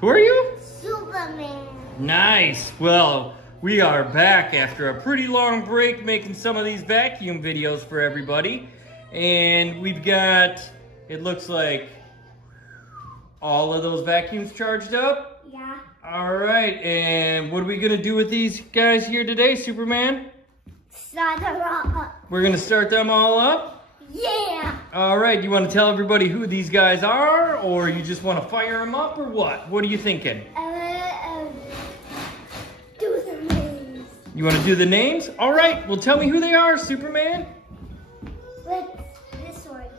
Who are you? Superman. Nice. Well, we are back after a pretty long break making some of these vacuum videos for everybody. And we've got, it looks like, all of those vacuums charged up? Yeah. All right, and what are we gonna do with these guys here today, Superman? Start them up. We're gonna start them all up? Yeah. All right, you wanna tell everybody who these guys are, or you just wanna fire them up, or what? What are you thinking? Do the names. You wanna do the names? All right, well tell me who they are, Superman. What's this one?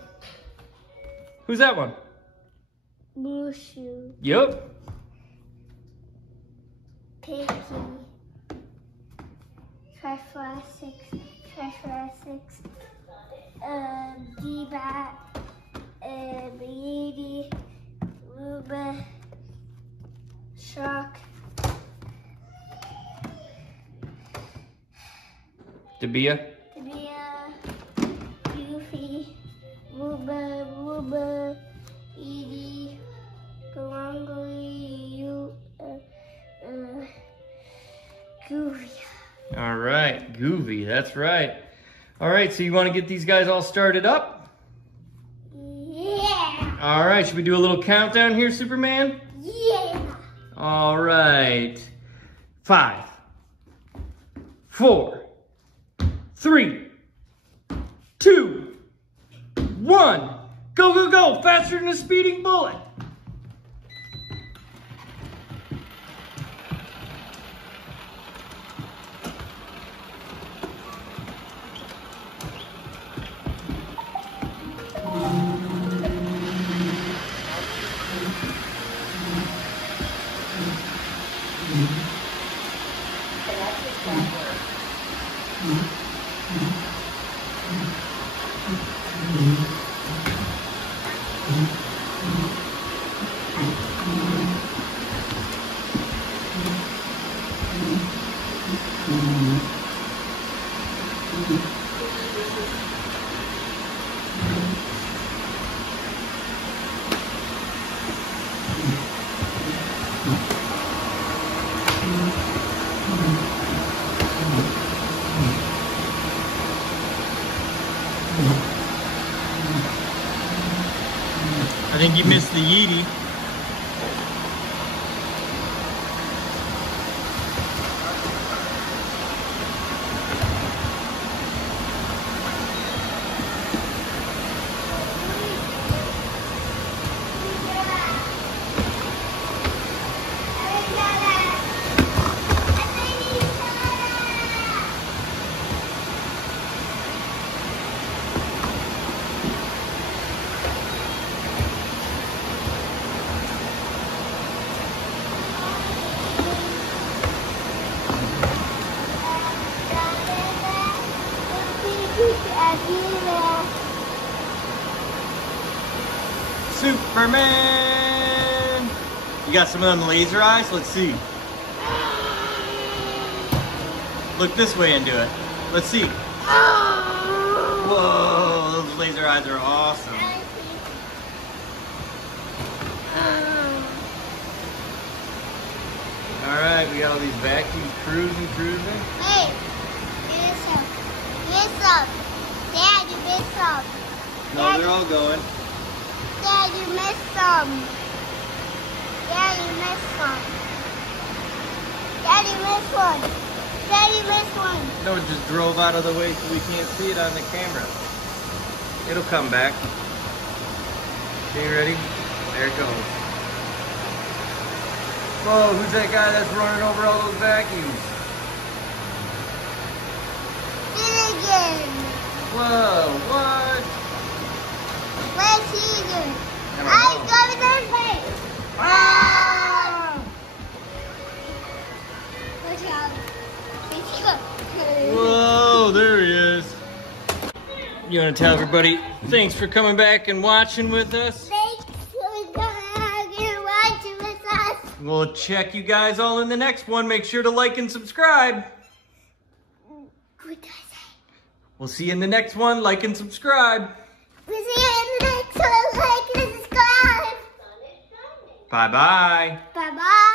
Who's that one? Mushu. Yep. Picky. Trash for six. Dibea. Yeedi. Roomba. Shark. Dibea. Eufy. Roomba. Yeedi. Golongele. Goovi. All right, goovi, that's right. All right, so you want to get these guys all started up? Yeah. All right, should we do a little countdown here, Superman? Yeah. All right. 5, 4, 3, 2, 1. Go, go, go, faster than a speeding bullet. I think you missed the yeedi. Superman! You got some of them laser eyes? Let's see. Look this way and do it. Let's see. Whoa, those laser eyes are awesome. Alright, we got all these vacuums cruising. Hey, miss some. Dad, you missed some. No, they're all going. Dad, you missed some. Dad, you missed some. Dad, you missed one. Dad, you missed one. No, it just drove out of the way so we can't see it on the camera. It'll come back. Okay, you ready? There it goes. Whoa, who's that guy that's running over all those vacuums? Did it again. Whoa, what? Where's he again? I I'm don't know. going to pay. Ah! Good job. Whoa, there he is. You want to tell everybody, thanks for coming back and watching with us. Thanks for coming and watching with us. We'll check you guys all in the next one. Make sure to like and subscribe. Good day. We'll see you in the next one. Like and subscribe. We'll see you in the next one. Like and subscribe. Bye-bye. Bye-bye.